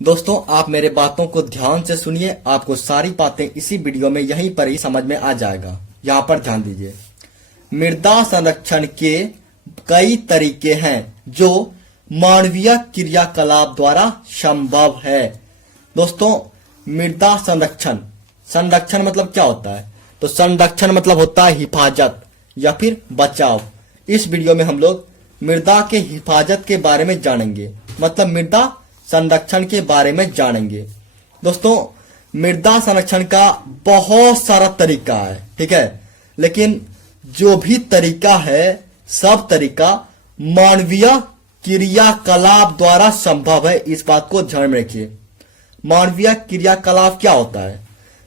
दोस्तों आप मेरे बातों को ध्यान से सुनिए, आपको सारी बातें इसी वीडियो में यहीं पर ही समझ में आ जाएगा। यहाँ पर ध्यान दीजिए। मृदा संरक्षण के कई तरीके हैं जो मानवीय क्रियाकलाप द्वारा संभव है। दोस्तों मृदा संरक्षण, संरक्षण मतलब क्या होता है? तो संरक्षण मतलब होता है हिफाजत या फिर बचाव। इस वीडियो में हम लोग मृदा के हिफाजत के बारे में जानेंगे, मतलब मृदा संरक्षण के बारे में जानेंगे। दोस्तों मृदा संरक्षण का बहुत सारा तरीका है, ठीक है, लेकिन जो भी तरीका है सब तरीका मानवीय क्रियाकलाप द्वारा संभव है। इस बात को ध्यान में रखिए। मानवीय क्रियाकलाप क्या होता है?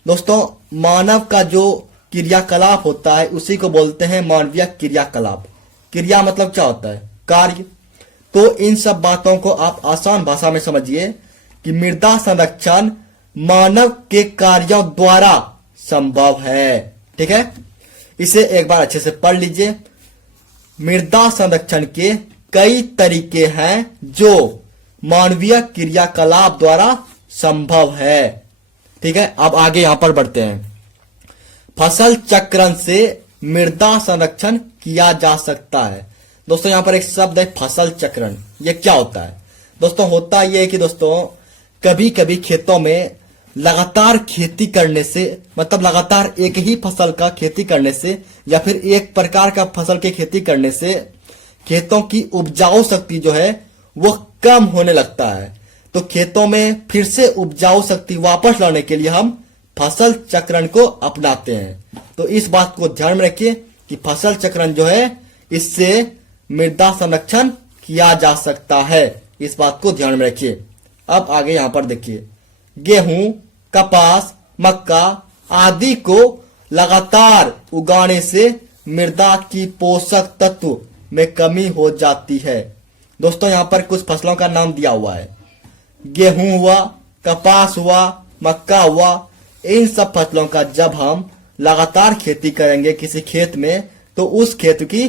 दोस्तों मानव का जो क्रियाकलाप होता है उसी को बोलते हैं मानवीय क्रियाकलाप। क्रिया मतलब क्या होता है? कार्य। तो इन सब बातों को आप आसान भाषा में समझिए कि मृदा संरक्षण मानव के कार्यों द्वारा संभव है, ठीक है। इसे एक बार अच्छे से पढ़ लीजिए। मृदा संरक्षण के कई तरीके हैं जो मानवीय क्रियाकलाप द्वारा संभव है, ठीक है। अब आगे यहां पर बढ़ते हैं। फसल चक्रण से मृदा संरक्षण किया जा सकता है। दोस्तों यहाँ पर एक शब्द है फसल चक्रण। ये क्या होता है? दोस्तों होता ये है कि दोस्तों कभी कभी खेतों में लगातार खेती करने से, मतलब लगातार एक ही फसल का खेती करने से या फिर एक प्रकार का फसल की खेती करने से खेतों की उपजाऊ शक्ति जो है वो कम होने लगता है। तो खेतों में फिर से उपजाऊ शक्ति वापस लाने के लिए हम फसल चक्रण को अपनाते हैं। तो इस बात को ध्यान में रखिए कि फसल चक्रण जो है इससे मृदा संरक्षण किया जा सकता है। इस बात को ध्यान में रखिए। अब आगे यहां पर देखिए। गेहूं, कपास, मक्का आदि को लगातार उगाने से मृदा की पोषक तत्व में कमी हो जाती है। दोस्तों यहां पर कुछ फसलों का नाम दिया हुआ है। गेहूं हुआ, कपास हुआ, मक्का हुआ। इन सब फसलों का जब हम लगातार खेती करेंगे किसी खेत में तो उस खेत की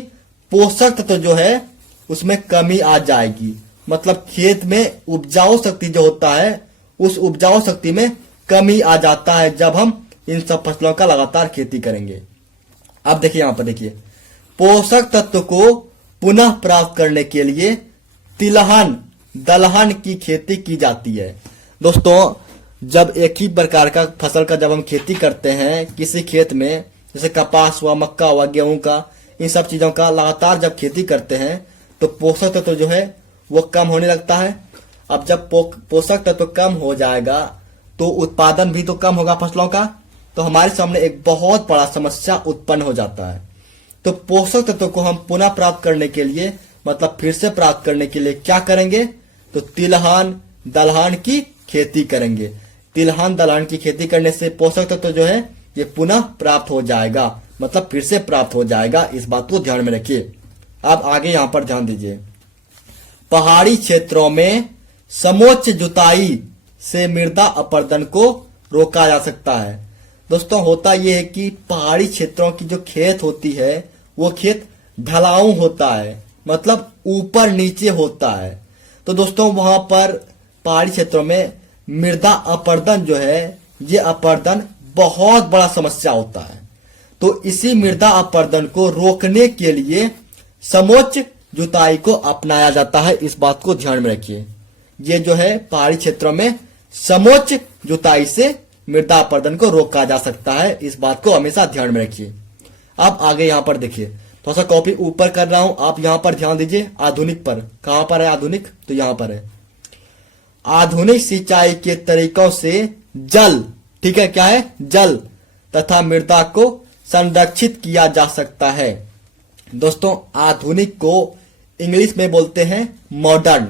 पोषक तत्व जो है उसमें कमी आ जाएगी। मतलब खेत में उपजाऊ शक्ति जो होता है उस उपजाऊ शक्ति में कमी आ जाता है जब हम इन सब फसलों का लगातार खेती करेंगे। अब देखिए यहां पर देखिए, पोषक तत्व को पुनः प्राप्त करने के लिए तिलहन दलहन की खेती की जाती है। दोस्तों जब एक ही प्रकार का फसल का जब हम खेती करते हैं किसी खेत में, जैसे कपास हुआ, मक्का हुआ, गेहूं का, इन सब चीजों का लगातार जब खेती करते हैं तो पोषक तत्व जो है वो कम होने लगता है। अब जब पोषक तत्व कम हो जाएगा तो उत्पादन भी तो कम होगा फसलों का। तो हमारे सामने एक बहुत बड़ा समस्या उत्पन्न हो जाता है। तो पोषक तत्व को हम पुनः प्राप्त करने के लिए, मतलब फिर से प्राप्त करने के लिए क्या करेंगे? तो तिलहन दलहन की खेती करेंगे। तिलहन दलहन की खेती करने से पोषक तत्व जो है ये पुनः प्राप्त हो जाएगा, मतलब फिर से प्राप्त हो जाएगा। इस बात को ध्यान में रखिए। अब आगे यहां पर ध्यान दीजिए। पहाड़ी क्षेत्रों में समोच्च जुताई से मृदा अपरदन को रोका जा सकता है। दोस्तों होता यह है कि पहाड़ी क्षेत्रों की जो खेत होती है वो खेत ढलाऊ होता है, मतलब ऊपर नीचे होता है। तो दोस्तों वहां पर पहाड़ी क्षेत्रों में मृदा अपरदन जो है ये अपरदन बहुत बड़ा समस्या होता है। तो इसी मृदा अपरदन को रोकने के लिए समोच्च जुताई को अपनाया जाता है। इस बात को ध्यान में रखिए। ये जो है पहाड़ी क्षेत्रों में समोच्च जुताई से मृदा अपरदन को रोका जा सकता है। इस बात को हमेशा ध्यान में रखिए। अब आगे यहां पर देखिए, थोड़ा सा कॉपी ऊपर कर रहा हूं, आप यहां पर ध्यान दीजिए। आधुनिक पर, कहां पर है आधुनिक? तो यहां पर है। आधुनिक सिंचाई के तरीकों से जल, ठीक है, क्या है? जल तथा मृदा को संरक्षित किया जा सकता है। दोस्तों आधुनिक को इंग्लिश में बोलते हैं मॉडर्न।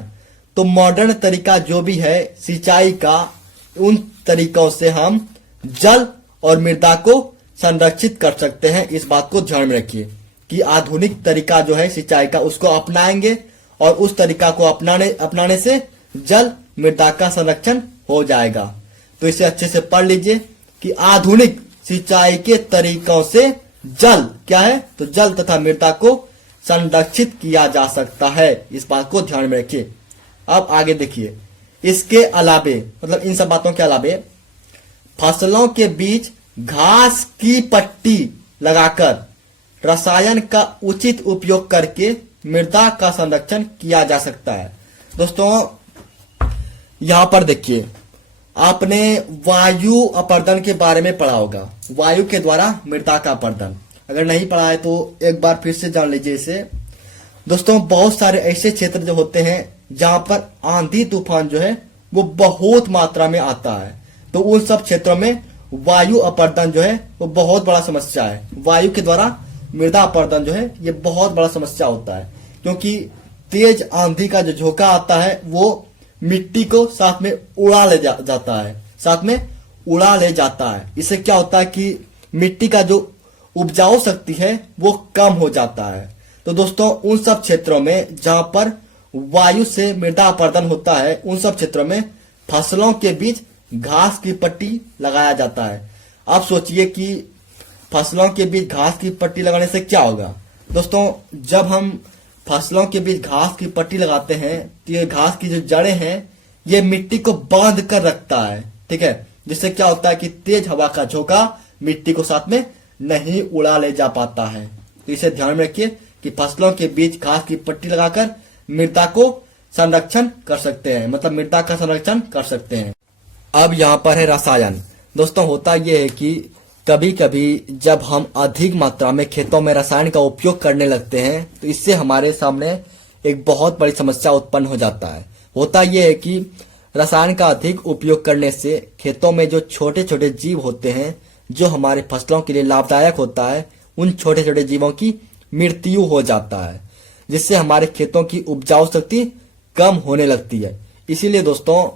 तो मॉडर्न तरीका जो भी है सिंचाई का, उन तरीकों से हम जल और मृदा को संरक्षित कर सकते हैं। इस बात को ध्यान में रखिए कि आधुनिक तरीका जो है सिंचाई का उसको अपनाएंगे और उस तरीका को अपनाने से जल मृदा का संरक्षण हो जाएगा। तो इसे अच्छे से पढ़ लीजिए कि आधुनिक सिंचाई के तरीकों से जल क्या है? तो जल तथा मृदा को संरक्षित किया जा सकता है। इस बात को ध्यान में रखिए। अब आगे देखिए, इसके अलावे मतलब इन सब बातों के अलावे फसलों के बीच घास की पट्टी लगाकर रसायन का उचित उपयोग करके मृदा का संरक्षण किया जा सकता है। दोस्तों यहां पर देखिए, आपने वायु अपर्दन के बारे में पढ़ा होगा, वायु के द्वारा मृदा का अपर्दन। अगर नहीं पढ़ा है तो एक बार फिर से जान लीजिए इसे। दोस्तों बहुत सारे ऐसे क्षेत्र जो होते हैं जहां पर आंधी तूफान जो है वो बहुत मात्रा में आता है, तो उन सब क्षेत्रों में वायु अपर्दन जो है वो बहुत बड़ा समस्या है। वायु के द्वारा मृदा अपर्दन जो है ये बहुत बड़ा समस्या होता है, क्योंकि तेज आंधी का जो झोंका आता है वो मिट्टी को साथ में उड़ा ले जाता है, साथ में उड़ा ले जाता है। इससे क्या होता है कि मिट्टी का जो उपजाऊ शक्ति है वो कम हो जाता है। तो दोस्तों उन सब क्षेत्रों में जहां पर वायु से मृदा अपर्दन होता है, उन सब क्षेत्रों में फसलों के बीच घास की पट्टी लगाया जाता है। आप सोचिए कि फसलों के बीच घास की पट्टी लगाने से क्या होगा। दोस्तों जब हम फसलों के बीच घास की पट्टी लगाते हैं तो ये घास की जो जड़ें हैं ये मिट्टी को बांध कर रखता है, ठीक है, जिससे क्या होता है कि तेज हवा का झोंका मिट्टी को साथ में नहीं उड़ा ले जा पाता है। तो इसे ध्यान में रखिए कि फसलों के बीच घास की पट्टी लगाकर मृदा को संरक्षण कर सकते हैं, मतलब मृदा का संरक्षण कर सकते हैं। अब यहाँ पर है रसायन। दोस्तों होता यह है कि कभी कभी जब हम अधिक मात्रा में खेतों में रसायन का उपयोग करने लगते हैं तो इससे हमारे सामने एक बहुत बड़ी समस्या उत्पन्न हो जाता है। होता यह है कि रसायन का अधिक उपयोग करने से खेतों में जो छोटे छोटे जीव होते हैं जो हमारे फसलों के लिए लाभदायक होता है, उन छोटे छोटे जीवों की मृत्यु हो जाता है, जिससे हमारे खेतों की उपजाऊ शक्ति कम होने लगती है। इसीलिए दोस्तों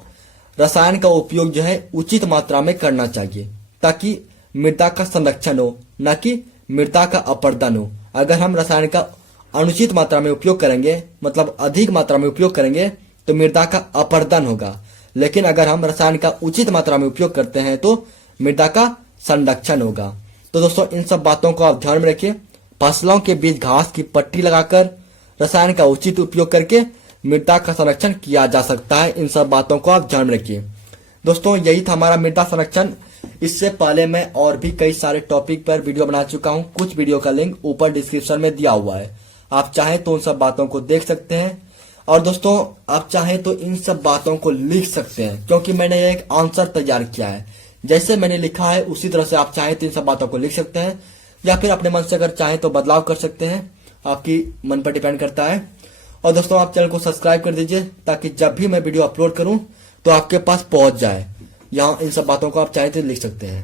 रसायन का उपयोग जो है उचित मात्रा में करना चाहिए ताकि मृदा का संरक्षण हो, न कि मृदा का अपर्दन हो। अगर हम रसायन का अनुचित मात्रा में उपयोग करेंगे, मतलब अधिक मात्रा में उपयोग करेंगे, तो मृदा का अपर्दन होगा। लेकिन अगर हम रसायन का उचित मात्रा में उपयोग करते हैं तो मृदा का संरक्षण होगा। तो दोस्तों इन सब बातों को आप ध्यान में रखिए। फसलों के बीच घास की पट्टी लगाकर रसायन का उचित उपयोग करके मृदा का संरक्षण किया जा सकता है। इन सब बातों को आप ध्यान में रखिए। दोस्तों यही था हमारा मृदा संरक्षण। इससे पहले मैं और भी कई सारे टॉपिक पर वीडियो बना चुका हूं, कुछ वीडियो का लिंक ऊपर डिस्क्रिप्शन में दिया हुआ है, आप चाहें तो उन सब बातों को देख सकते हैं। और दोस्तों आप चाहें तो इन सब बातों को लिख सकते हैं, क्योंकि मैंने एक आंसर तैयार किया है। जैसे मैंने लिखा है उसी तरह से आप चाहें तो इन सब बातों को लिख सकते हैं, या फिर अपने मन से अगर चाहें तो बदलाव कर सकते हैं, आपकी मन पर डिपेंड करता है। और दोस्तों आप चैनल को सब्सक्राइब कर दीजिए ताकि जब भी मैं वीडियो अपलोड करूं तो आपके पास पहुंच जाए। यहाँ इन सब बातों को आप चाहें तो लिख सकते हैं।